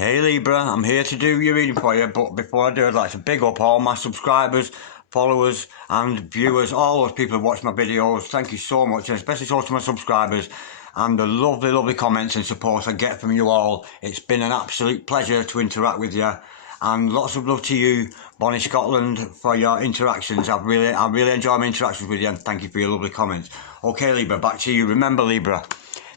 Hey Libra, I'm here to do your reading for you, but before I do, I'd like to big up all my subscribers, followers and viewers, all those people who watch my videos. Thank you so much, and especially to my subscribers and the lovely comments and support I get from you all. It's been an absolute pleasure to interact with you, and lots of love to you, Bonnie Scotland, for your interactions. I really enjoy my interactions with you, and thank you for your lovely comments. Okay Libra, back to you. Remember Libra,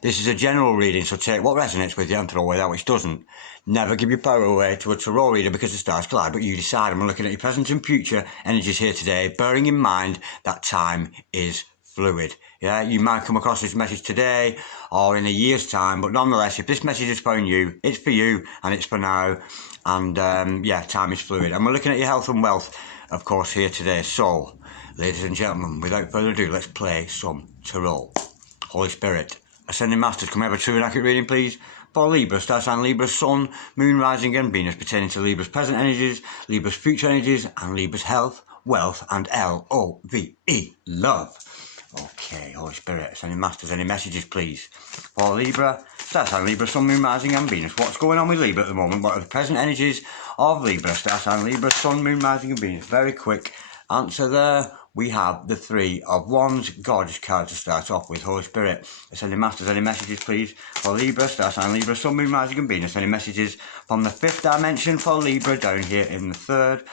this is a general reading, so take what resonates with you and throw away that which doesn't. Never give your power away to a tarot reader because the stars collide, but you decide. And we're looking at your present and future energies here today, bearing in mind that time is fluid. Yeah, you might come across this message today or in a year's time, but nonetheless, if this message is for you, it's for you and it's for now. And yeah, time is fluid. And we're looking at your health and wealth, of course, here today. So, ladies and gentlemen, without further ado, let's play some tarot. Holy Spirit, Ascending Masters, can we have a true and accurate reading, please? For Libra, star sign Libra, Sun, Moon, Rising and Venus, pertaining to Libra's present energies, Libra's future energies, and Libra's health, wealth, and L-O-V-E, love. Okay, Holy Spirit, Ascending Masters, any messages, please? For Libra, star sign Libra, Sun, Moon, Rising and Venus. What's going on with Libra at the moment? What are the present energies of Libra, star sign Libra, Sun, Moon, Rising and Venus? Very quick answer there. We have the Three of Wands, gorgeous card to start off with. Holy Spirit, Ascending Masters, any messages please? For Libra, star sign Libra, Sun, Moon, Rising and Venus. Any messages from the fifth dimension for Libra down here in the third?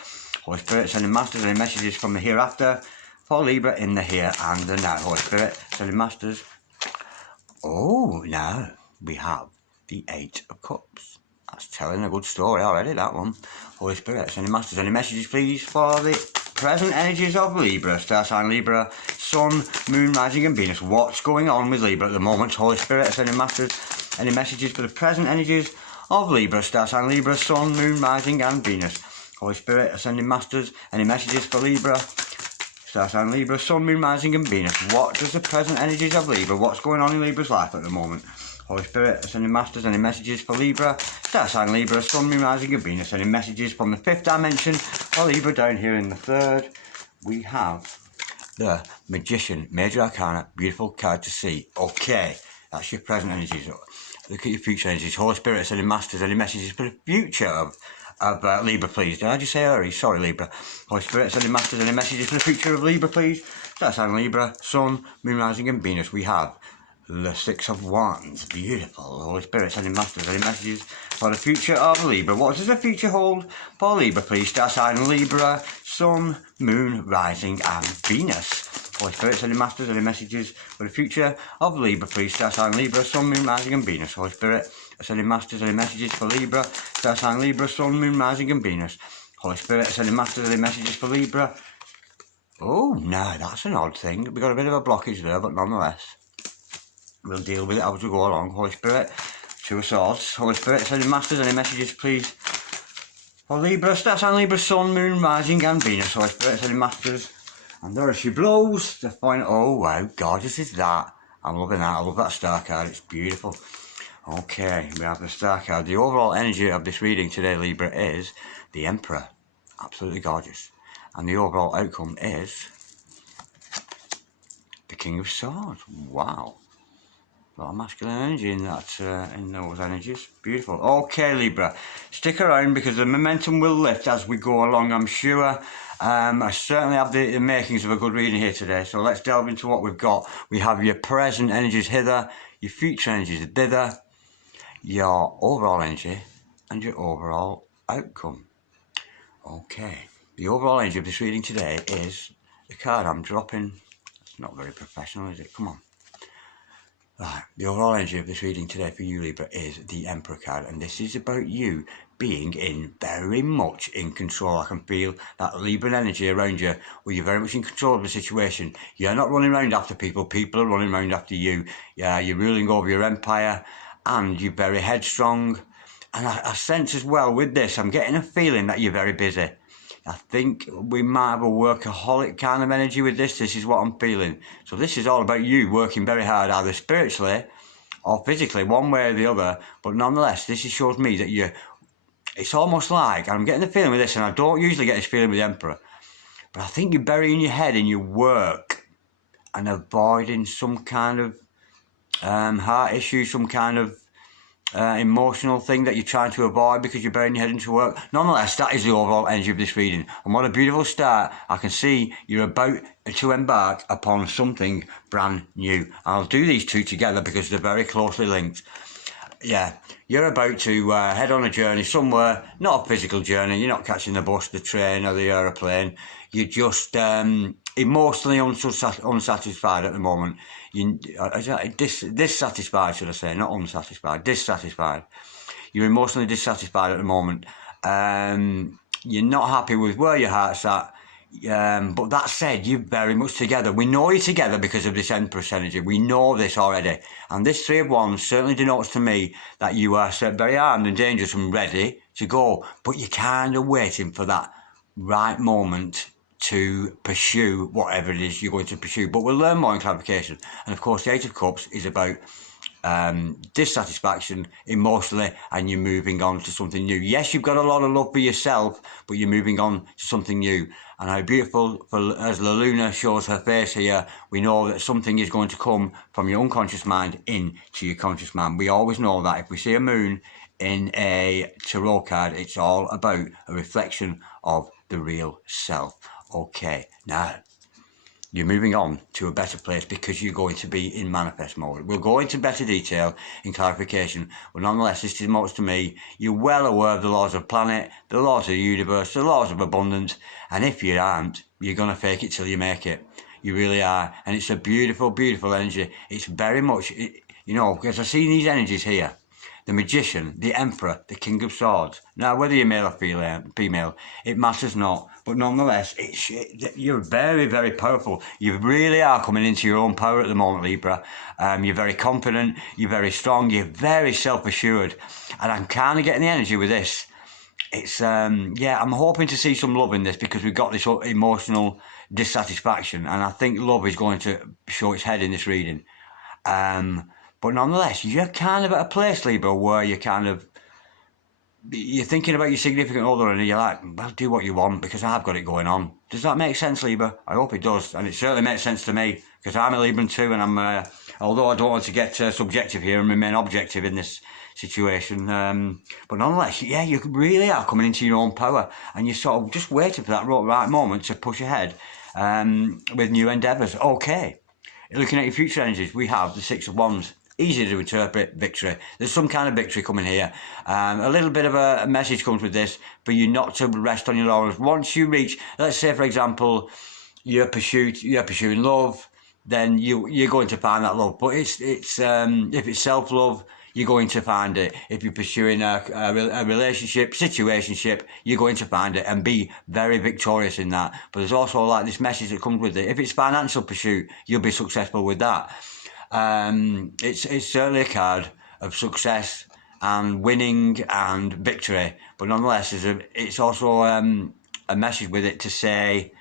Holy Spirit, Ascending Masters, any messages from the hereafter for Libra in the here and the now? Holy Spirit, Ascending Masters. Oh, now we have the Eight of Cups. That's telling a good story already, that one. Holy Spirit, Ascending Masters, any messages please for the present energies of Libra, star sign Libra, Sun, Moon, Rising and Venus? What's going on with Libra at the moment? Holy Spirit, Ascending Masters, any messages for the present energies of Libra, star sign Libra, Sun, Moon, Rising and Venus? Holy Spirit, Ascending Masters, any messages for Libra, star sign Libra, Sun, Moon, Rising and Venus? What does the present energies of Libra, what's going on in Libra's life at the moment? Holy Spirit, Ascending Masters, any messages for Libra, star sign Libra, Sun, Moon, Rising and Venus? Any messages from the fifth dimension for Libra down here in the third? We have the Magician, Major Arcana, beautiful card to see. Okay, that's your present energies. Look at your future energies. Holy Spirit, Ascending Masters, any messages for the future of Libra, please? Did I just say early? Sorry, Libra. Holy Spirit, Ascending Masters, any messages for the future of Libra, please? Star sign Libra, Sun, Moon, Rising and Venus. We have the Six of Wands, beautiful. Holy Spirit, Ascending Masters, any messages for the future of Libra? What does the future hold for Libra, please? Star sign Libra, Sun, Moon, Rising and Venus. Holy Spirit, Ascending Masters, any messages for the future of Libra, please? Star sign Libra, Sun, Moon, Rising and Venus. Holy Spirit, Ascending Masters, any messages for Libra? Star sign Libra, Sun, Moon, Rising and Venus. Holy Spirit, Ascending Masters, any messages for Libra? Oh, no, that's an odd thing. We've got a bit of a blockage there, but nonetheless, we'll deal with it as we go along. Holy Spirit, Two of Swords. Holy Spirit, Ascending Masters, any messages please for Libra, star sign Libra, Sun, Moon, Rising and Venus? Holy Spirit, Ascending Masters. And there she blows. The point. Oh wow, gorgeous is that. I'm loving that. I love that star card. It's beautiful. Okay, we have the star card. The overall energy of this reading today, Libra, is the Emperor. Absolutely gorgeous. And the overall outcome is the King of Swords. Wow. A lot of masculine energy in that, in those energies. Beautiful. Okay, Libra, stick around because the momentum will lift as we go along, I'm sure. I certainly have the makings of a good reading here today, so let's delve into what we've got. We have your present energies hither, your future energies thither, your overall energy, and your overall outcome. Okay, the overall energy of this reading today is the card I'm dropping. It's not very professional, is it? Come on. Right, the overall energy of this reading today for you, Libra, is the Emperor card, and this is about you being very much in control. I can feel that Libran energy around you, where you're very much in control of the situation. You're not running around after people, people are running around after you. Yeah, you're ruling over your empire, and you're very headstrong. And I sense as well with this, I'm getting a feeling that you're very busy. I think we might have a workaholic kind of energy with this. This is what I'm feeling. So this is all about you working very hard, either spiritually or physically, one way or the other. But nonetheless, this shows me that it's almost like, and I'm getting the feeling with this, and I don't usually get this feeling with the Emperor, but I think you're burying your head in your work and avoiding some kind of heart issue, some kind of emotional thing that you're trying to avoid because you're burying your head into work. Nonetheless, that is the overall energy of this reading. And what a beautiful start. I can see you're about to embark upon something brand new. I'll do these two together because they're very closely linked. Yeah, you're about to head on a journey somewhere, not a physical journey. You're not catching the bus, the train or the aeroplane. You're just emotionally unsatisfied at the moment. Dissatisfied, should I say, not unsatisfied, dissatisfied. You're emotionally dissatisfied at the moment. You're not happy with where your heart's at. But that said, you're very much together. We know you're together because of this Empress energy. We know this already. And this Three of Wands certainly denotes to me that you are very armed and dangerous and ready to go. But you're kind of waiting for that right moment to pursue whatever it is you're going to pursue. But we'll learn more in clarification. And of course, the Eight of Cups is about dissatisfaction emotionally, and you're moving on to something new. Yes, you've got a lot of love for yourself, but you're moving on to something new. And how beautiful, as the Luna shows her face here, we know that something is going to come from your unconscious mind into your conscious mind. We always know that if we see a moon in a tarot card, it's all about a reflection of the real self. Okay, now you're moving on to a better place because you're going to be in manifest mode. We'll go into better detail in clarification, but nonetheless, this is most to me. You're well aware of the laws of the planet, the laws of the universe, the laws of abundance, and if you aren't, you're going to fake it till you make it. You really are, and it's a beautiful, beautiful energy. It's very much, you know, because I see these energies here. The Magician, the Emperor, the King of Swords. Now, whether you're male or female, it matters not. But nonetheless, you're very, very powerful. You really are coming into your own power at the moment, Libra. You're very confident, you're very strong, you're very self-assured. And I'm kind of getting the energy with this. It's, yeah, I'm hoping to see some love in this because we've got this emotional dissatisfaction. And I think love is going to show its head in this reading. But nonetheless, you're kind of at a place, Libra, where you're thinking about your significant other and you're like, well, do what you want because I've got it going on. Does that make sense, Libra? I hope it does. And it certainly makes sense to me because I'm a Libra too, and I'm, although I don't want to get subjective here and remain objective in this situation, but nonetheless, yeah, you really are coming into your own power and you're sort of just waiting for that right moment to push ahead with new endeavours. Okay, looking at your future energies, we have the Six of Wands. Easy to interpret, victory. There's some kind of victory coming here. A little bit of a message comes with this for you not to rest on your laurels. Once you reach, let's say for example, you're pursuing love, then you're going to find that love. But if it's self-love, you're going to find it. If you're pursuing a relationship, situationship, you're going to find it and be very victorious in that. But there's also like this message that comes with it. If it's financial pursuit, you'll be successful with that. It's certainly a card of success and winning and victory, but nonetheless, it's also a message with it to say,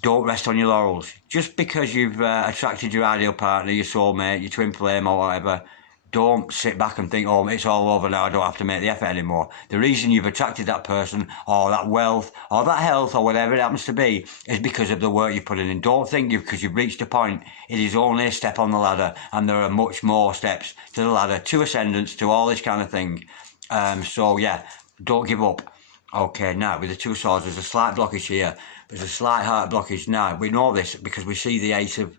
don't rest on your laurels. Just because you've attracted your ideal partner, your soulmate, your twin flame or whatever, don't sit back and think, oh, it's all over now, I don't have to make the effort anymore. The reason you've attracted that person or that wealth or that health or whatever it happens to be is because of the work you're putting in. Don't think because you've reached a point, it is only a step on the ladder, and there are much more steps to the ladder, to ascendance, to all this kind of thing. So yeah, don't give up. Okay, now with the Two of Swords, there's a slight blockage here. There's a slight heart blockage now. We know this because we see the Ace of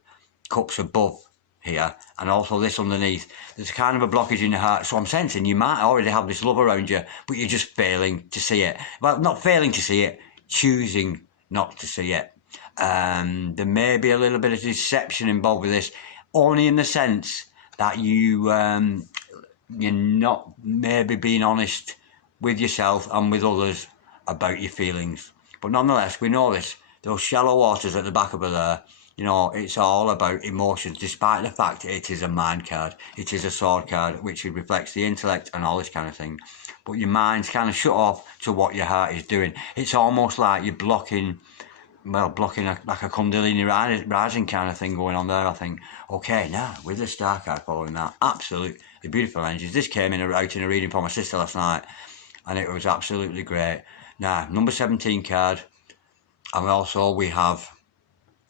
Cups above here and also this underneath. There's kind of a blockage in your heart, so I'm sensing you might already have this love around you, but you're just failing to see it. Well, not failing to see it, choosing not to see it. There may be a little bit of deception involved with this, only in the sense that you're not maybe being honest with yourself and with others about your feelings. But nonetheless, we know this. Those shallow waters at the back of her there, you know, it's all about emotions, despite the fact it is a mind card. It is a sword card, which reflects the intellect and all this kind of thing. But your mind's kind of shut off to what your heart is doing. It's almost like you're blocking like a Kundalini rising kind of thing going on there, I think. Okay, now, with the Star card following that, absolutely beautiful energies. This came out in a reading for my sister last night, and it was absolutely great. Now, number 17 card, and also we have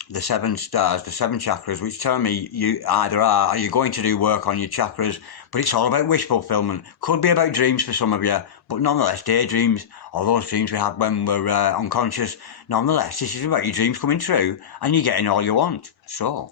the 7 stars, the 7 chakras, which tell me you either are you going to do work on your chakras, but it's all about wish fulfillment. Could be about dreams for some of you, but nonetheless, daydreams, or those dreams we had when we're unconscious. Nonetheless, this is about your dreams coming true, and you're getting all you want. So,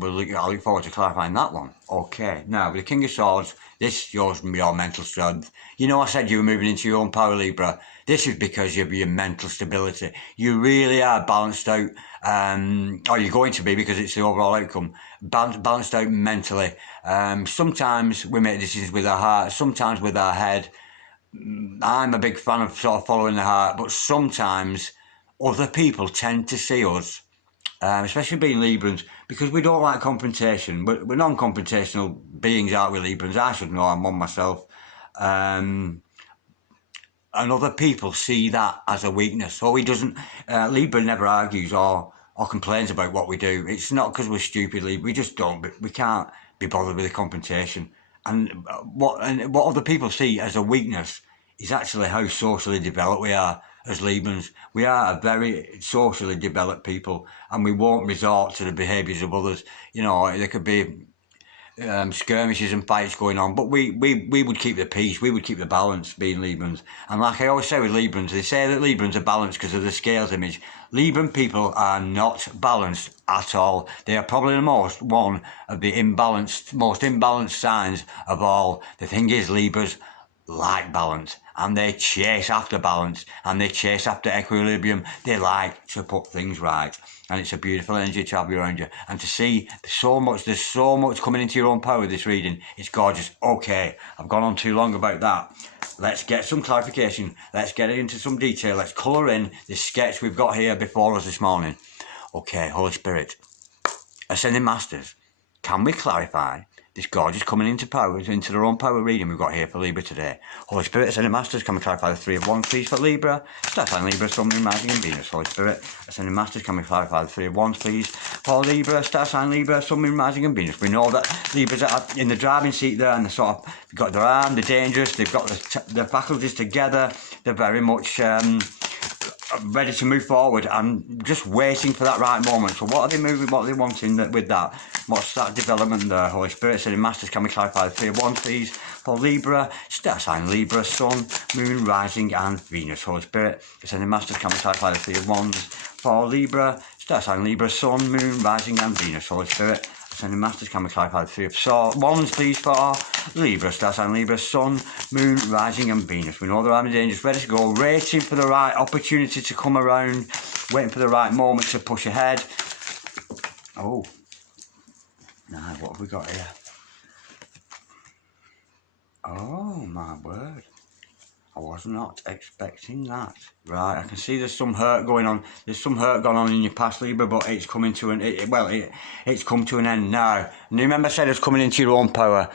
I look forward to clarifying that one. Okay, now with the King of Swords, this shows your mental strength. You know, I said you were moving into your own power, Libra. This is because of your mental stability. You really are balanced out, or you're going to be because it's the overall outcome. Balanced out mentally. Sometimes we make decisions with our heart, sometimes with our head. I'm a big fan of sort of following the heart, but sometimes other people tend to see us, especially being Librans, because we don't like confrontation. We're non-confrontational beings, aren't we, Librans? I should know, I'm one myself. And other people see that as a weakness. So he doesn't, Libra never argues or complains about what we do. It's not because we're stupid, Libra. We just don't, we can't be bothered with the confrontation. And what other people see as a weakness is actually how socially developed we are as Librans. We are a very socially developed people, and we won't resort to the behaviours of others. You know, there could be skirmishes and fights going on, but we would keep the peace, we would keep the balance, being Librans. And like I always say with Librans, they say that Librans are balanced because of the scales image. Libran people are not balanced at all. They are probably one of the most imbalanced signs of all. The thing is, Libras like balance, and they chase after balance, and they chase after equilibrium. They like to put things right, and it's a beautiful energy to have around you. And to see there's so much coming into your own power with this reading, it's gorgeous. Okay, I've gone on too long about that. Let's get some clarification. Let's get into some detail. Let's colour in this sketch we've got here before us this morning. Okay, Holy Spirit, Ascending Masters, can we clarify this gorgeous coming into power, into their own power reading we've got here for Libra today? Holy Spirit, Ascending Masters, can we clarify the 3 of Wands, please, for Libra? Star sign Libra, Sun, Moon, Rising and Venus. Holy Spirit, Ascending Masters, can we clarify the 3 of Wands, please, for Libra? Star sign Libra, Sun, Moon, Rising and Venus. We know that Libras are in the driving seat there, and they're sort of, they've got their arm, they're dangerous, they've got their faculties together, they're very much ready to move forward and just waiting for that right moment. So what are they moving, what are they wanting with that? What's that development there? Holy Spirit, Ascending Masters, can we clarify the 3 of Wands, please, for Libra? Star sign Libra, Sun, Moon, Rising and Venus. Holy Spirit, Ascending Masters, can we clarify the 3 of Wands for Libra? Star sign Libra, Sun, Moon, Rising and Venus. Holy Spirit, Ascending Masters, can we clarify the 3 of Wands, please, for Libra? Star sign Libra, Sun, Moon, Rising and Venus. We know they're having dangers, ready to go, waiting for the right opportunity to come around, waiting for the right moment to push ahead. Oh, now what have we got here? Oh, my word. I was not expecting that. Right, I can see there's some hurt going on. There's some hurt going on in your past, Libra, but it's coming to it's come to an end now. And remember I said it's coming into your own power.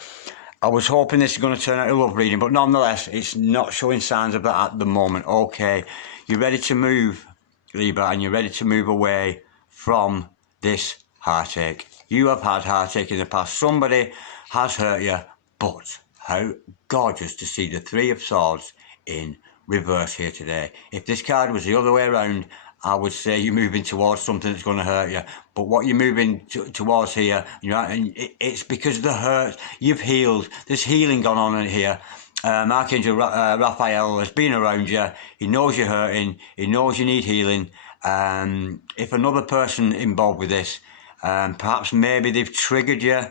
I was hoping this is going to turn out a love reading, but nonetheless, it's not showing signs of that at the moment. Okay, you're ready to move, Libra, and you're ready to move away from this heartache. You have had heartache in the past. Somebody has hurt you, but how gorgeous to see the 3 of Swords in reverse here today. If this card was the other way around, I would say you're moving towards something that's going to hurt you. But what you're moving towards here, and it's because of the hurt. You've healed. There's healing going on in here. Archangel Raphael has been around you. He knows you're hurting. He knows you need healing. If another person involved with this, perhaps maybe they've triggered you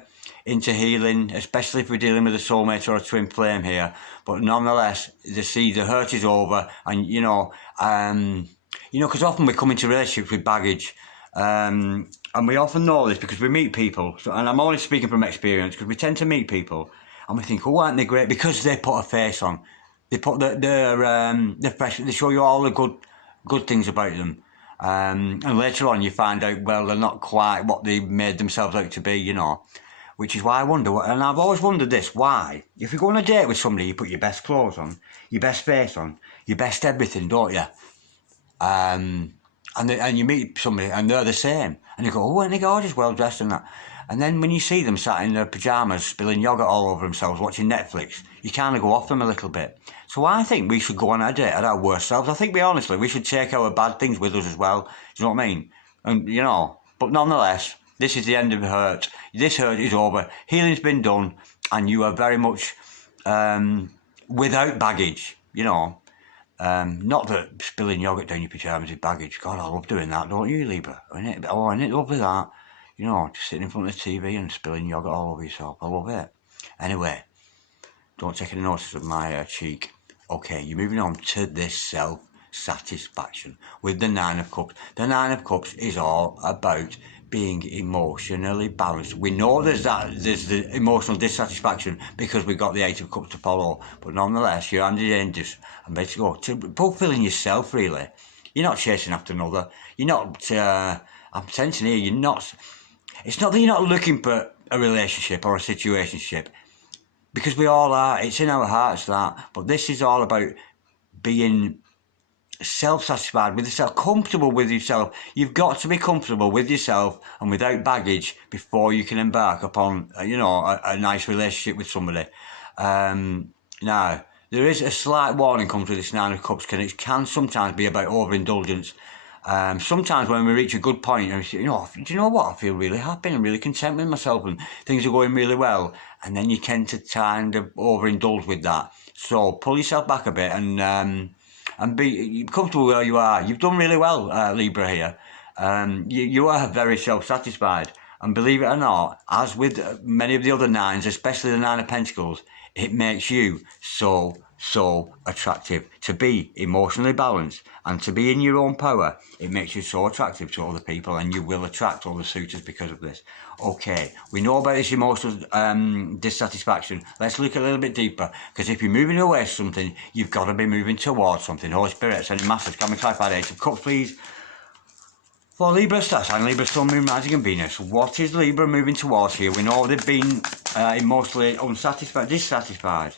into healing, especially if we're dealing with a soulmate or a twin flame here. But nonetheless, the hurt is over, and because often we come into relationships with baggage, and we often know this because we meet people. And I'm only speaking from experience, because we tend to meet people and we think, oh, aren't they great? Because they put a face on, they put their fresh. They show you all the good things about them. And later on, you find out, well, they're not quite what they made themselves out to be, Which is why I wonder, and I've always wondered this, why? If you go on a date with somebody, you put your best clothes on, your best face on, your best everything, don't you? And you meet somebody and they're the same. And you go, oh, aren't they gorgeous, well dressed and that. And then when you see them sat in their pyjamas, spilling yogurt all over themselves, watching Netflix, you kind of go off them a little bit. So I think we should go on a date at our worst selves. I think, honestly, we should take our bad things with us as well. Do you know what I mean? And, you know, but nonetheless, this is the end of the hurt. This hurt is over. Healing's been done, and you are very much without baggage, you know. Not that spilling yogurt down your pyjamas is baggage. God, I love doing that, don't you, Libra? Isn't it lovely that? You know, just sitting in front of the TV and spilling yogurt all over yourself. I love it. Anyway, don't take any notice of my cheek. Okay, you're moving on to this self-satisfaction with the Nine of Cups. The Nine of Cups is all about being emotionally balanced. We know there's the emotional dissatisfaction because we've got the Eight of Cups to follow, but nonetheless, you're handed in just and basically to fulfilling yourself. Really, you're not chasing after another. You're not. I'm sensing here. You're not. It's not that you're not looking for a relationship or a situationship, because we all are. It's in our hearts that. But this is all about being self-satisfied with yourself, comfortable with yourself. You've got to be comfortable with yourself and without baggage before you can embark upon, a nice relationship with somebody. Now, there is a slight warning comes with this Nine of Cups, because it can sometimes be about overindulgence. Sometimes when we reach a good point, and we say, do you know what? I feel really happy and really content with myself, and things are going really well. And then you tend to kind of overindulge with that. So pull yourself back a bit and be comfortable where you are. You've done really well, Libra here. You are very self-satisfied. And believe it or not, as with many of the other nines, especially the Nine of Pentacles, it makes you so attractive. To be emotionally balanced and to be in your own power, it makes you so attractive to other people, and you will attract other suitors because of this. Okay, we know about this emotional dissatisfaction. Let's look a little bit deeper, because if you're moving away from something, you've got to be moving towards something. Holy Spirit, sending masters, can we clarify the Eight of Cups, please? For Libra star sign, Libra, Sun, Moon, Rising and Venus. What is Libra moving towards here? We know they've been emotionally dissatisfied.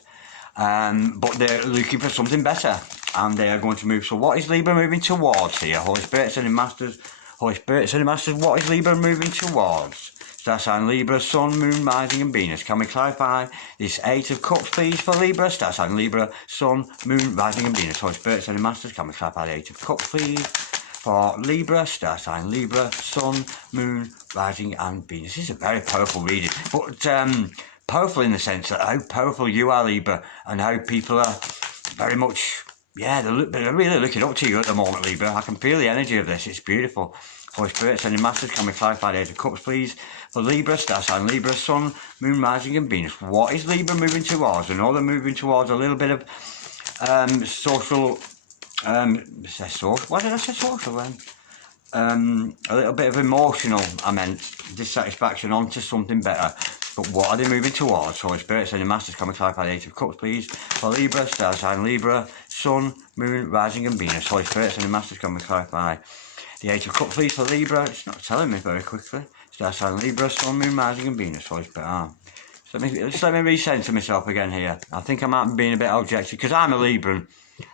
But they're looking for something better, and they are going to move. So what is Libra moving towards here? Holy Spirit, sending masters. Holy Spirit, sending masters. What is Libra moving towards? Star sign Libra, Sun, Moon, Rising and Venus. Can we clarify this Eight of Cups, please, for Libra? Star sign Libra, Sun, Moon, Rising and Venus. Holy Spirit, sending masters. Can we clarify the Eight of Cups, please, for Libra? Star sign Libra, Sun, Moon, Rising and Venus. This is a very powerful reading, but powerful in the sense that how powerful you are, Libra, and how people are very much, they're really looking up to you at the moment, Libra. I can feel the energy of this. It's beautiful. Holy Spirit, sending masters, can we clarify the Eight of Cups, please? For Libra, star sign Libra, Sun, Moon, Rising and Venus. What is Libra moving towards? I know they're moving towards a little bit of social, why did I say social then? A little bit of emotional, dissatisfaction onto something better. But what are they moving towards? Holy Spirit, sending masters, can we clarify the Eight of Cups, please? For Libra, star sign Libra, Sun, Moon, Rising and Venus. Holy Spirit, sending masters, can we clarify the Eight of Cups, please, for Libra? It's not telling me very quickly. Star sign Libra, Sun, Moon, Rising and Venus. Holy Spirit, just let me recenter myself again here. I think I might be being a bit objective, because I'm a Libra, and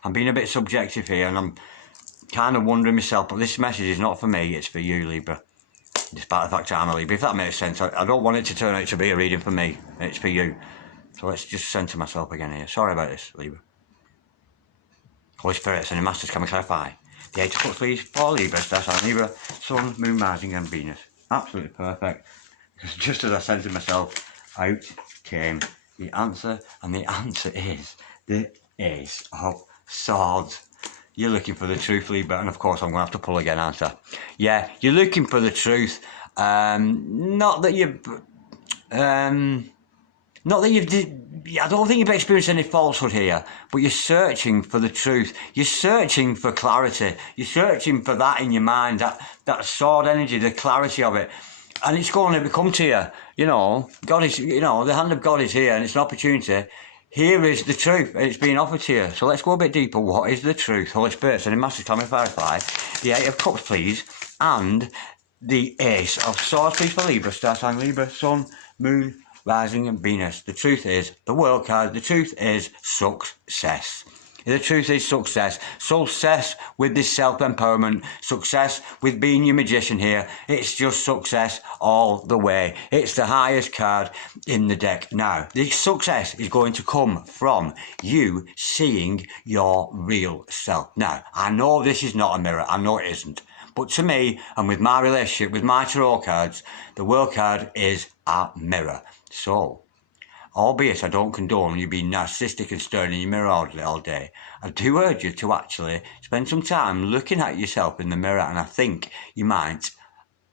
I'm being a bit subjective here, and I'm kind of wondering myself, but this message is not for me, it's for you, Libra. Despite the fact I'm a Libra, if that makes sense. I don't want it to turn out to be a reading for me. It's for you. So let's just center myself again here. Sorry about this, Libra. Holy Spirit, sending masters, can we clarify the Eight of Cups, please, for Libra, star sign Libra, Sun, Moon, Rising and Venus. Absolutely perfect. Because just as I centered myself, out came the answer, and the answer is the Ace of Swords. You're looking for the truth, Libra, and of course I'm going to have to pull again, aren't I? Yeah, you're looking for the truth. Not that you've... I don't think you've experienced any falsehood here, but you're searching for the truth. You're searching for clarity. You're searching for that in your mind, that sword energy, the clarity of it. And it's going to come to you. God is, the hand of God is here, and it's an opportunity. Here is the truth. It's being offered to you. So let's go a bit deeper. What is the truth? Holy Spirit, sending masters, can we clarify the Eight of Cups, please, and the Ace of Swords, please, for Libra, star sign Libra, Sun, Moon, Rising and Venus. The truth is, the World card, the truth is success. The truth is success. Success with this self-empowerment. Success with being your magician here. It's just success all the way. It's the highest card in the deck. Now, this success is going to come from you seeing your real self. Now, I know this is not a mirror. I know it isn't. But to me, and with my relationship with my tarot cards, the world card is a mirror. So, albeit I don't condone you being narcissistic and staring in your mirror all day, I do urge you to actually spend some time looking at yourself in the mirror, and I think you might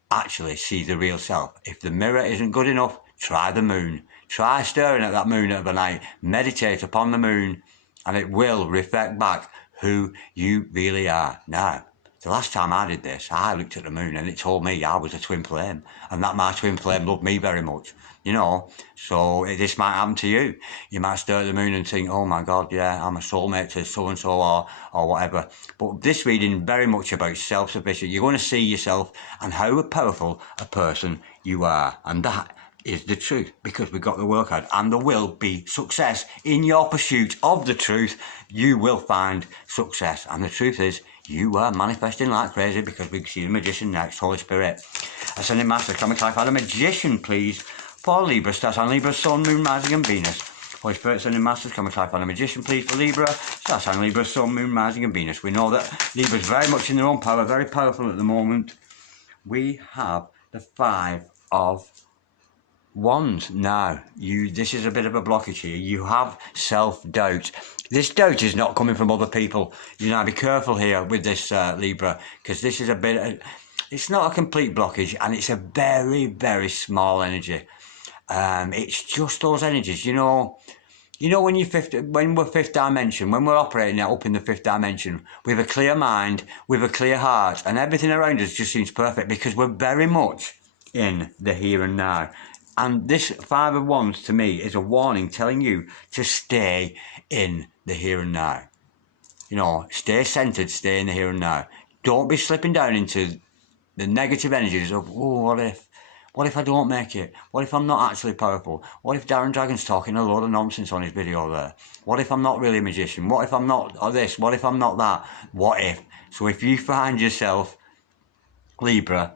actually see the real self. If the mirror isn't good enough, try the moon. Try staring at that moon at the night. Meditate upon the moon, and it will reflect back who you really are. Now, the last time I did this, I looked at the moon and it told me I was a twin flame, and that my twin flame loved me very much. You know, so this might happen to you. You might stare at the moon and think, oh my God, yeah, I'm a soulmate to so-and-so or whatever. But this reading very much about self-sufficient. You're going to see yourself and how powerful a person you are. And that is the truth, because we've got the work card, and there will be success in your pursuit of the truth. You will find success. And the truth is, you are manifesting like crazy, because we see the magician next, Holy Spirit. Ascending Master, can we clarify the magician, please? For Libra, starts on Libra, Sun, Moon, Rising and Venus. Holy Spirit, Ascending Masters, can we clarify the magician, please, for Libra? Starts on Libra, Sun, Moon, Rising and Venus. We know that Libra is very much in their own power, very powerful at the moment. We have the Five of Wands. Now, this is a bit of a blockage here. You have self-doubt. This doubt is not coming from other people. You know, be careful here with this Libra, because this is a bit... it's not a complete blockage, and it's a very, very small energy. It's just those energies, you know when we're fifth dimension, when we're operating up in the fifth dimension, with a clear mind, with a clear heart, and everything around us just seems perfect, because we're very much in the here and now. And this Five of Wands to me is a warning telling you to stay in the here and now. You know, stay centered, stay in the here and now. Don't be slipping down into the negative energies of, oh, what if? What if I don't make it? What if I'm not actually powerful? What if Darren Dragon's talking a load of nonsense on his video there? What if I'm not really a magician? What if I'm not this? What if I'm not that? What if? So if you find yourself, Libra,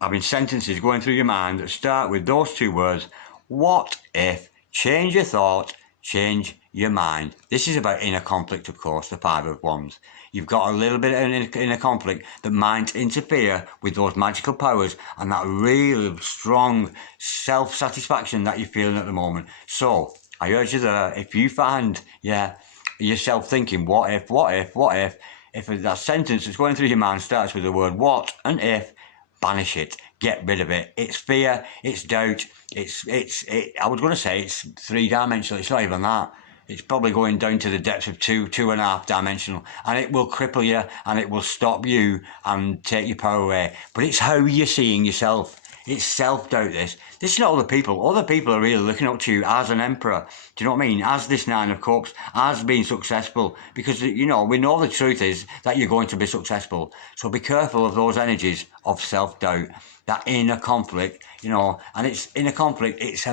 having sentences going through your mind that start with those two words, what if? Change your thought, change your mind. This is about inner conflict, of course, the Five of Wands. You've got a little bit of inner conflict that might interfere with those magical powers and that really strong self-satisfaction that you're feeling at the moment. So, I urge you there, if you find, yourself thinking, what if, if that sentence that's going through your mind starts with the word what and if, banish it, get rid of it. It's fear, it's doubt, I was going to say it's three-dimensional, it's not even that. It's probably going down to the depths of 2.5 dimensional, and it will cripple you, and it will stop you and take your power away. But it's how you're seeing yourself. It's self-doubt, this. This is not other people. Other people are really looking up to you as an emperor. Do you know what I mean? As this Nine of Cups, as being successful. Because, you know, we know the truth is that you're going to be successful. So be careful of those energies of self-doubt. That inner conflict, you know, and it's inner conflict, it's,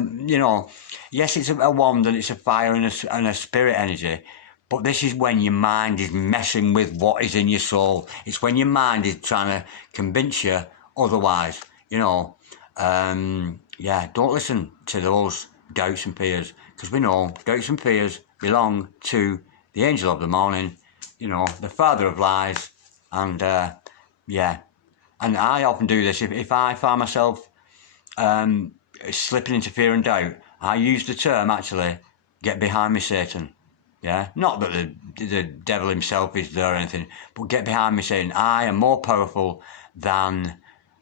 yes, it's a wand and it's a fire and a spirit energy, but this is when your mind is messing with what is in your soul. It's when your mind is trying to convince you otherwise, don't listen to those doubts and fears, because we know doubts and fears belong to the angel of the morning, the father of lies, and And I often do this. If I find myself slipping into fear and doubt, I use the term, actually, get behind me, Satan. Yeah? Not that the devil himself is there or anything, but get behind me, Satan. I am more powerful than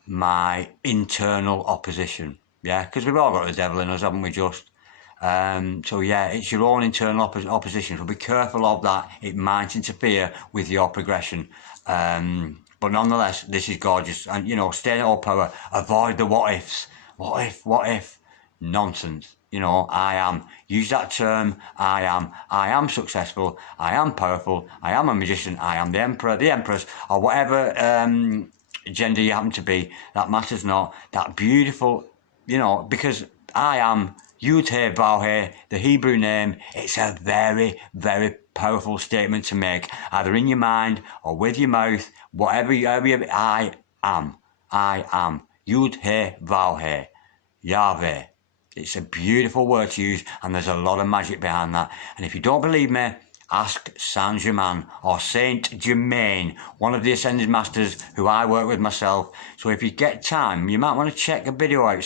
my internal opposition. Yeah? Because we've all got the devil in us, haven't we, just? It's your own internal opposition. So be careful of that. It might interfere with your progression. But nonetheless, this is gorgeous. And, stay in all power. Avoid the what ifs. What if? Nonsense. I am. Use that term, I am. I am successful. I am powerful. I am a magician. I am the emperor, the empress, or whatever gender you happen to be. That matters not. That beautiful, because I am Yud He Vav He, the Hebrew name. It's a very, very powerful statement to make, either in your mind or with your mouth, whatever I am. Yud He Vav He, Yahweh. It's a beautiful word to use, and there's a lot of magic behind that. And if you don't believe me, ask Saint Germain or Saint Germaine, one of the Ascended Masters who I work with myself. So if you get time, you might want to check a video out,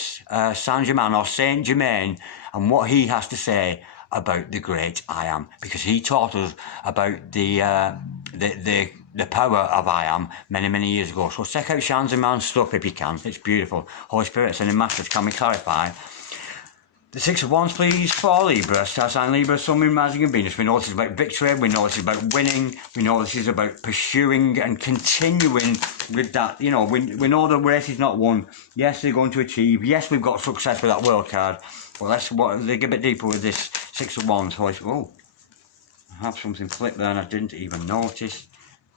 Saint Germain or Saint Germain, and what he has to say about the great I Am, because he taught us about the power of I Am many years ago. So check out Saint Germain's stuff if you can. It's beautiful. Holy Spirit, Ascended Masters, can we clarify? The Six of Wands, please, for Libra, star sign Libra, Sun, Moon, Rising and Venus. We know this is about victory, we know this is about winning, we know this is about pursuing and continuing with that. You know, we know the race is not won. Yes, they're going to achieve. Yes, we've got success with that world card. But let's dig a bit deeper with this Six of Wands. Oh, I have something flipped there and I didn't even notice.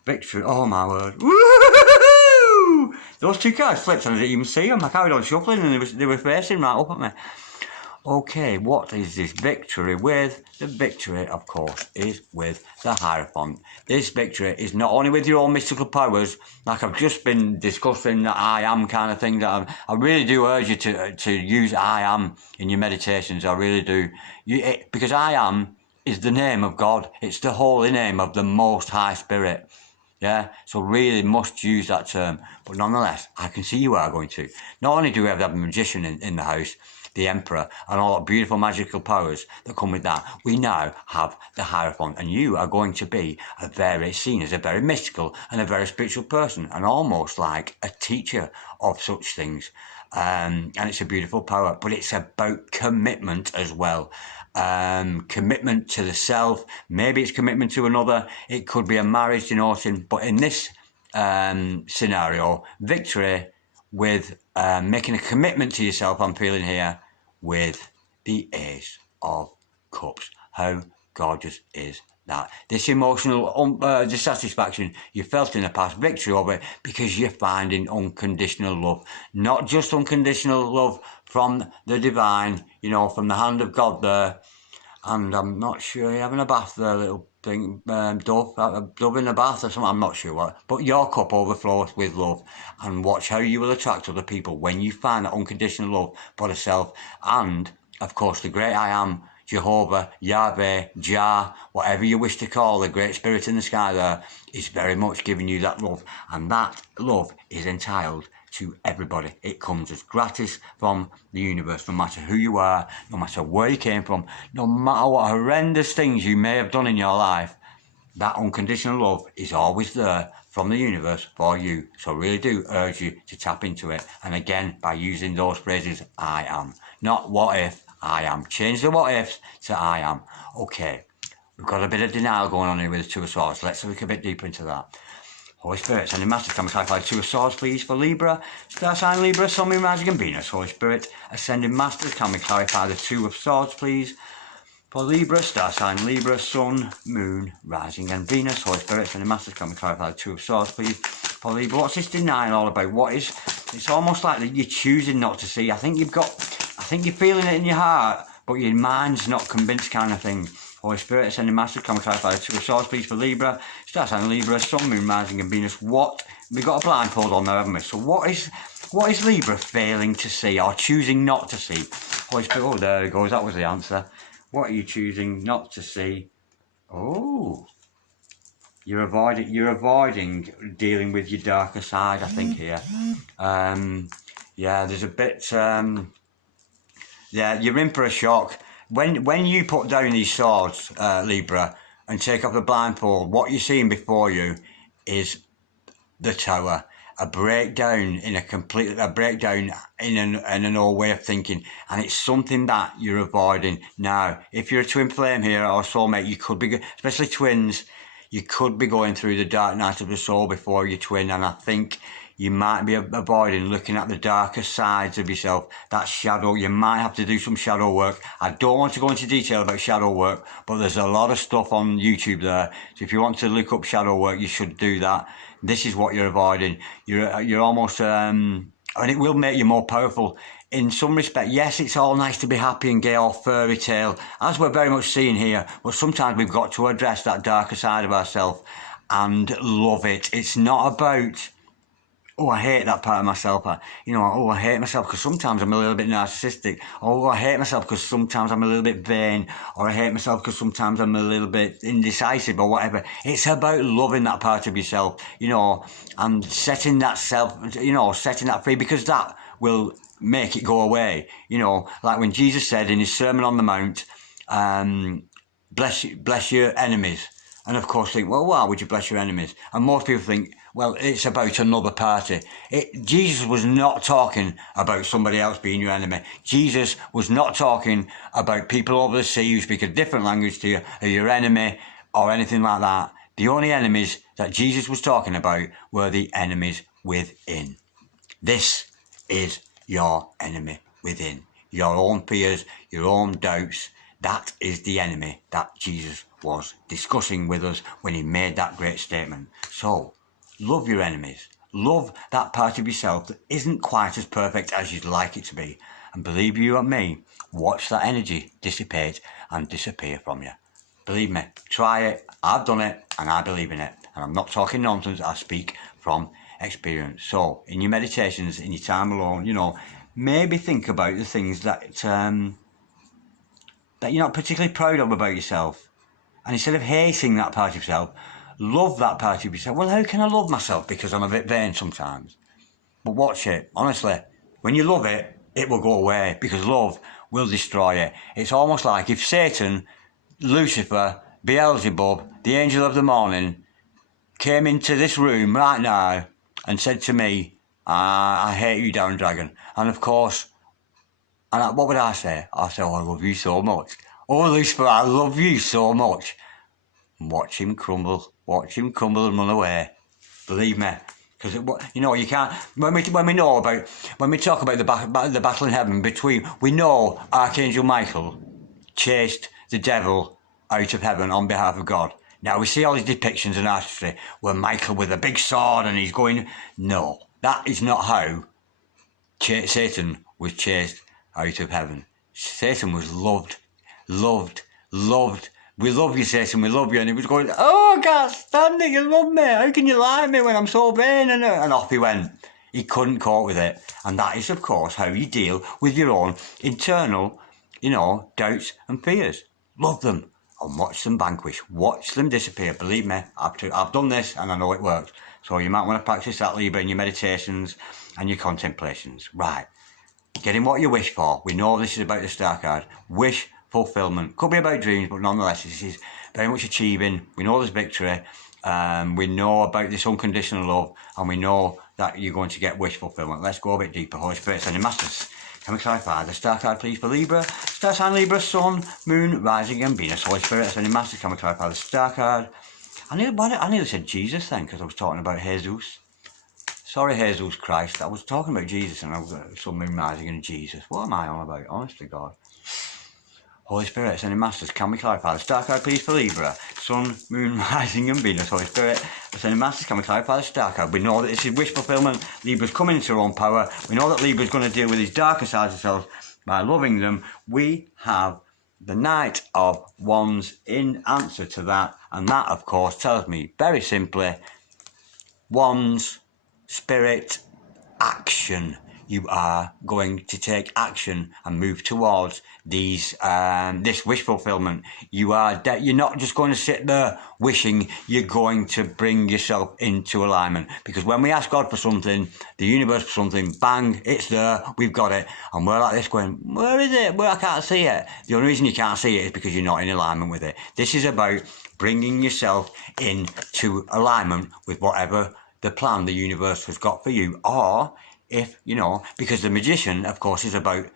Victory, oh my word. Woo-hoo-hoo-hoo! Those two cards flipped and I didn't even see them. I carried on shuffling and they were facing right up at me. Okay, what is this victory with? The victory, of course, is with the Hierophant. This victory is not only with your own mystical powers, like I've just been discussing, that I am kind of thing. That I really do urge you to use I am in your meditations. I really do. Because I am is the name of God. It's the holy name of the Most High Spirit. Yeah, so really must use that term. But nonetheless, I can see you are going to. Not only do we have that magician in the house, the Emperor, and all the beautiful magical powers that come with that, we now have the Hierophant, and you are going to be seen as a very mystical and a very spiritual person, and almost like a teacher of such things. And it's a beautiful power, but it's about commitment as well. Commitment to the self, maybe it's commitment to another, it could be a marriage denoting, but in this scenario, victory with making a commitment to yourself, I'm feeling here, with the Ace of Cups. How gorgeous is that? This emotional dissatisfaction you felt in the past, victory over it, because you're finding unconditional love. Not just unconditional love from the divine, you know, from the hand of God there. And I'm not sure you're having a bath there, little thing, dove in a bath or something, I'm not sure what. But your cup overflows with love, and watch how you will attract other people when you find that unconditional love for the self. And, of course, the great I Am, Jehovah, Yahweh, Jah, whatever you wish to call the great spirit in the sky there, is very much giving you that love. And that love is entitled to everybody. It comes as gratis from the universe, no matter who you are, no matter where you came from, no matter what horrendous things you may have done in your life. That unconditional love is always there from the universe for you. So I really do urge you to tap into it. And again, by using those phrases, I am. Not what if, I am. Change the what ifs to I am. Okay, we've got a bit of denial going on here with the Two of Swords. Let's look a bit deeper into that. Holy Spirit, Ascended Masters, can we clarify Two of Swords, please, for Libra? Star sign Libra, Sun, Moon, Rising and Venus. Holy Spirit, Ascended Masters, can we clarify the Two of Swords, please? For Libra, star sign Libra, Sun, Moon, Rising and Venus. Holy Spirit, Ascended Masters, can we clarify the Two of Swords, please? For Libra, what's this denial all about? What is, it's almost like that you're choosing not to see. I think you're feeling it in your heart, but your mind's not convinced kind of thing. Holy Spirit, Ascended Master, can we clarify the Two of Swords, please, for Libra? Star sign Libra, Sun, Moon, Rising and Venus. What? We've got a blindfold on there, haven't we? So what is Libra failing to see or choosing not to see? Holy Spirit, oh, there it goes. That was the answer. What are you choosing not to see? Oh, you're avoiding dealing with your darker side, I think, here. Yeah, there's a bit... yeah, you're in for a shock. When you put down these swords, Libra, and take off the blindfold, what you're seeing before you is the Tower. A breakdown in an old way of thinking, and it's something that you're avoiding. Now, if you're a twin flame here or soulmate, you could be, especially twins, you could be going through the dark night of the soul before your twin, and I think you might be avoiding looking at the darker sides of yourself, that shadow. You might have to do some shadow work. I don't want to go into detail about shadow work, but there's a lot of stuff on YouTube there. So if you want to look up shadow work, you should do that. This is what you're avoiding. You're almost, and it will make you more powerful. In some respect, yes, it's all nice to be happy and gay or fairy tale, as we're very much seeing here, but sometimes we've got to address that darker side of ourselves and love it. It's not about oh, I hate that part of myself. Oh, I hate myself because sometimes I'm a little bit narcissistic. Oh, I hate myself because sometimes I'm a little bit vain. Or I hate myself because sometimes I'm a little bit indecisive or whatever. It's about loving that part of yourself, and setting that setting that free, because that will make it go away. Like when Jesus said in his Sermon on the Mount, bless your enemies. And of course think, well, why would you bless your enemies? And most people think, well, it's about another party. Jesus was not talking about somebody else being your enemy. Jesus was not talking about people over the sea who speak a different language to you, are your enemy or anything like that. The only enemies that Jesus was talking about were the enemies within. This is your enemy within. Your own fears, your own doubts. That is the enemy that Jesus was discussing with us when he made that great statement. So, love your enemies. Love that part of yourself that isn't quite as perfect as you'd like it to be. And believe you and me, watch that energy dissipate and disappear from you. Believe me, try it. I've done it and I believe in it. And I'm not talking nonsense. I speak from experience. So, in your meditations, in your time alone, maybe think about the things that you're not particularly proud of about yourself. And instead of hating that part of yourself, love that part of yourself. Well, how can I love myself? Because I'm a bit vain sometimes. But watch it. Honestly, when you love it, it will go away, because love will destroy it. It's almost like if Satan, Lucifer, Beelzebub, the angel of the morning, came into this room right now and said to me, I hate you, down dragon. And of course, what would I say? I say, oh, I love you so much. Oh, Lucifer, I love you so much. And watch him crumble and run away. Believe me. Because, you can't, when we talk about the battle in heaven we know Archangel Michael chased the devil out of heaven on behalf of God. Now, we see all these depictions in artistry where Michael with a big sword and he's going, no, that is not how Satan was chased out of heaven. Satan was loved. We love you, Satan, we love you. And he was going, oh, I can't stand it, you love me. How can you like me when I'm so vain? And off he went. He couldn't cope with it. And that is, of course, how you deal with your own internal, doubts and fears. Love them and watch them vanquish. Watch them disappear. Believe me, I've done this and I know it works. So you might want to practice that, Libra, in your meditations and your contemplations. Right. Getting what you wish for. We know this is about the Star card. Wish fulfillment. Could be about dreams, but nonetheless, this is very much achieving. We know there's victory. We know about this unconditional love, and we know that you're going to get wish fulfillment. Let's go a bit deeper. Holy Spirit, sending masters. Can we clarify the Star card, please, for Libra? Star sign Libra, Sun, Moon, Rising, and Venus. Holy Spirit, sending masters. Can we clarify the Star card? I nearly said Jesus then, because I was talking about Jesus. Sorry, Jesus Christ. I was talking about Jesus and I was Sun, Moon, Rising and Jesus. What am I on about? Honestly, God. Holy Spirit, sending masters, can we clarify the Star card, please, for Libra? Sun, Moon, Rising and Venus. Holy Spirit, sending masters, can we clarify the Star card? We know that this is wish fulfillment. Libra's coming into her own power. We know that Libra's going to deal with his darker sides of self by loving them. We have the Knight of Wands in answer to that. And that, of course, tells me very simply, Wands, Spirit, action. You are going to take action and move towards this wish fulfillment. You're not just going to sit there wishing. You're going to bring yourself into alignment, because when we ask God for something, the universe for something, bang, it's there, we've got it, and we're like this going, where is it? Well, I can't see it. The only reason you can't see it is because you're not in alignment with it. This is about bringing yourself into alignment with whatever the plan the universe has got for you, or if, because the magician, of course, is about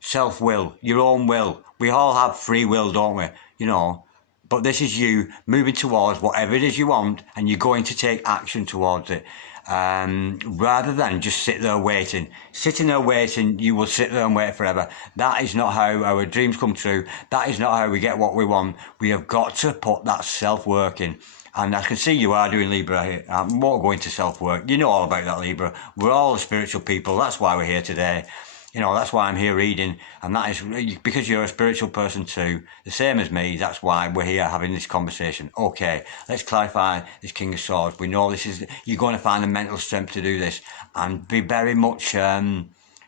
self-will, your own will. We all have free will, don't we? But this is you moving towards whatever it is you want, and you're going to take action towards it. Rather than just sit there waiting. Sitting there waiting, you will sit there and wait forever. That is not how our dreams come true. That is not how we get what we want. We have got to put that self-work in. And I can see you are doing Libra here. I'm not going to self-work. You know all about that, Libra. We're all spiritual people. That's why we're here today. You know, that's why I'm here reading, and that is because you're a spiritual person too, the same as me. That's why we're here having this conversation. Okay, let's clarify this King of Swords. We know this is, you're going to find the mental strength to do this and be very much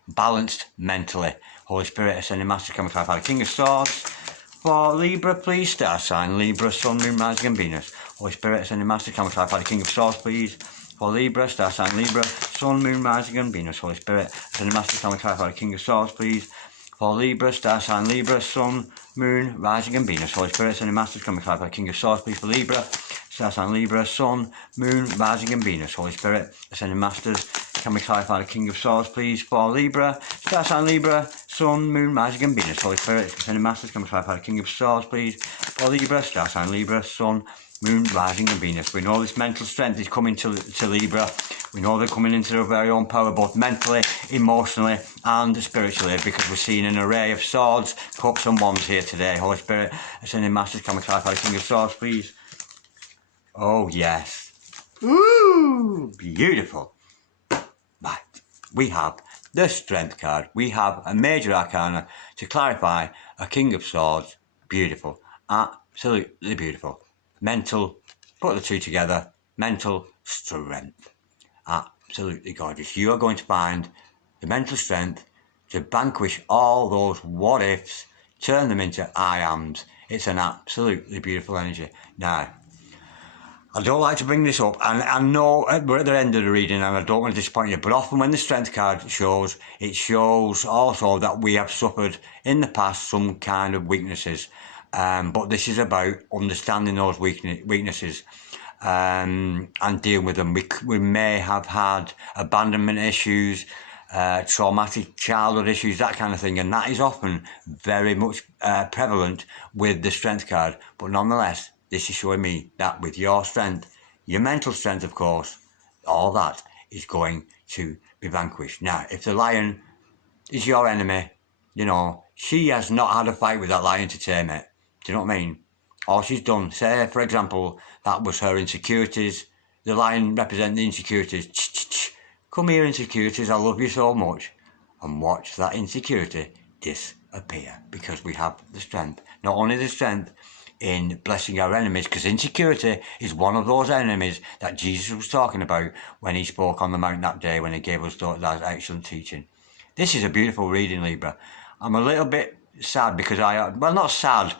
balanced mentally. Holy Spirit, Ascending Master, can we clarify the King of Swords for Libra, please? Star sign Libra, Sun, Moon, Rising and Venus. Holy Spirit, Ascending Master, can we clarify the King of Swords, please? For Libra, star sign Libra, Sun, Moon, Rising and Venus. Holy Spirit, Ascending Master, can we clarify the King of Swords, please? For Libra, star sign Libra, Sun, Moon, Rising and Venus. Holy Spirit, Ascending Master, can we clarify the King of Swords, please? For Libra, star sign Libra, Sun, Moon, Rising and Venus. Holy Spirit, Ascending Masters, can we clarify the King of Swords, please? For Libra, star sign Libra, Sun, Moon, Rising and Venus. Holy Spirit, Ascending Masters, can we clarify the King of Swords, please? For Libra, star sign Libra, Sun, Moon, Rising and Venus. We know this mental strength is coming to Libra. We know they're coming into their very own power, both mentally, emotionally and spiritually, because we're seeing an array of swords, cups and wands here today. Holy Spirit, Ascending Masters, can we clarify the King of Swords, please? Oh, yes. Ooh, beautiful. Right, we have the Strength card. We have a major arcana to clarify a King of Swords. Beautiful. Absolutely beautiful. Mental, put the two together, mental strength. Absolutely gorgeous. You are going to find the mental strength to vanquish all those what ifs, turn them into I ams. It's an absolutely beautiful energy. Now, I don't like to bring this up, and I know we're at the end of the reading and I don't want to disappoint you, but often when the Strength card shows, it shows also that we have suffered in the past some kind of weaknesses. But this is about understanding those weaknesses and dealing with them. We may have had abandonment issues, traumatic childhood issues, that kind of thing, and that is often very much prevalent with the Strength card. But nonetheless, this is showing me that with your strength, your mental strength, of course, all that is going to be vanquished. Now, if the lion is your enemy, you know, she has not had a fight with that lion to tame it. Do you know what I mean? All she's done, say, for example, that was her insecurities. The lion represents the insecurities. Come here, insecurities, I love you so much. And watch that insecurity disappear, because we have the strength. Not only the strength in blessing our enemies, because insecurity is one of those enemies that Jesus was talking about when he spoke on the mount that day, when he gave us that excellent teaching. This is a beautiful reading, Libra. I'm a little bit sad because well, not sad,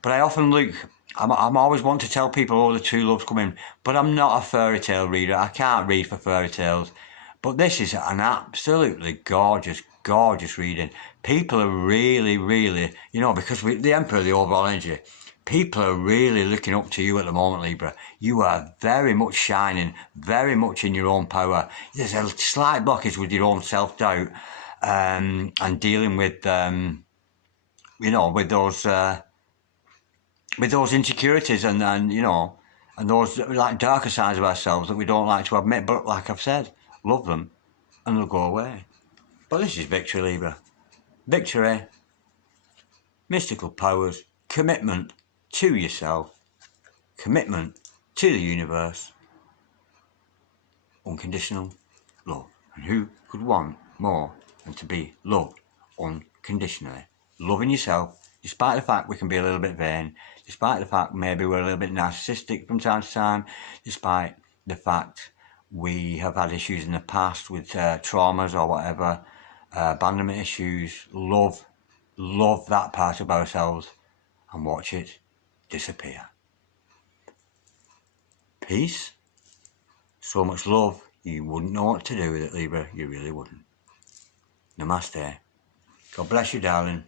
but I often look, I'm always want to tell people, oh, the true love's coming, but I'm not a fairy tale reader. I can't read for fairy tales. But this is an absolutely gorgeous, gorgeous reading. People are really, really, you know, because the Emperor, the overall energy, people are really looking up to you at the moment, Libra. You are very much shining, very much in your own power. There's a slight blockage with your own self-doubt and dealing with, you know, with those insecurities and you know, and those like darker sides of ourselves that we don't like to admit. But like I've said, love them and they'll go away. But this is victory, Libra. Victory, mystical powers, commitment to yourself, commitment to the universe, unconditional love. And who could want more than to be loved unconditionally? Loving yourself, despite the fact we can be a little bit vain, despite the fact maybe we're a little bit narcissistic from time to time, despite the fact we have had issues in the past with traumas or whatever, abandonment issues. Love that part of ourselves and watch it disappear. Peace, so much love, you wouldn't know what to do with it, Libra, you really wouldn't. Namaste. God bless you, darling.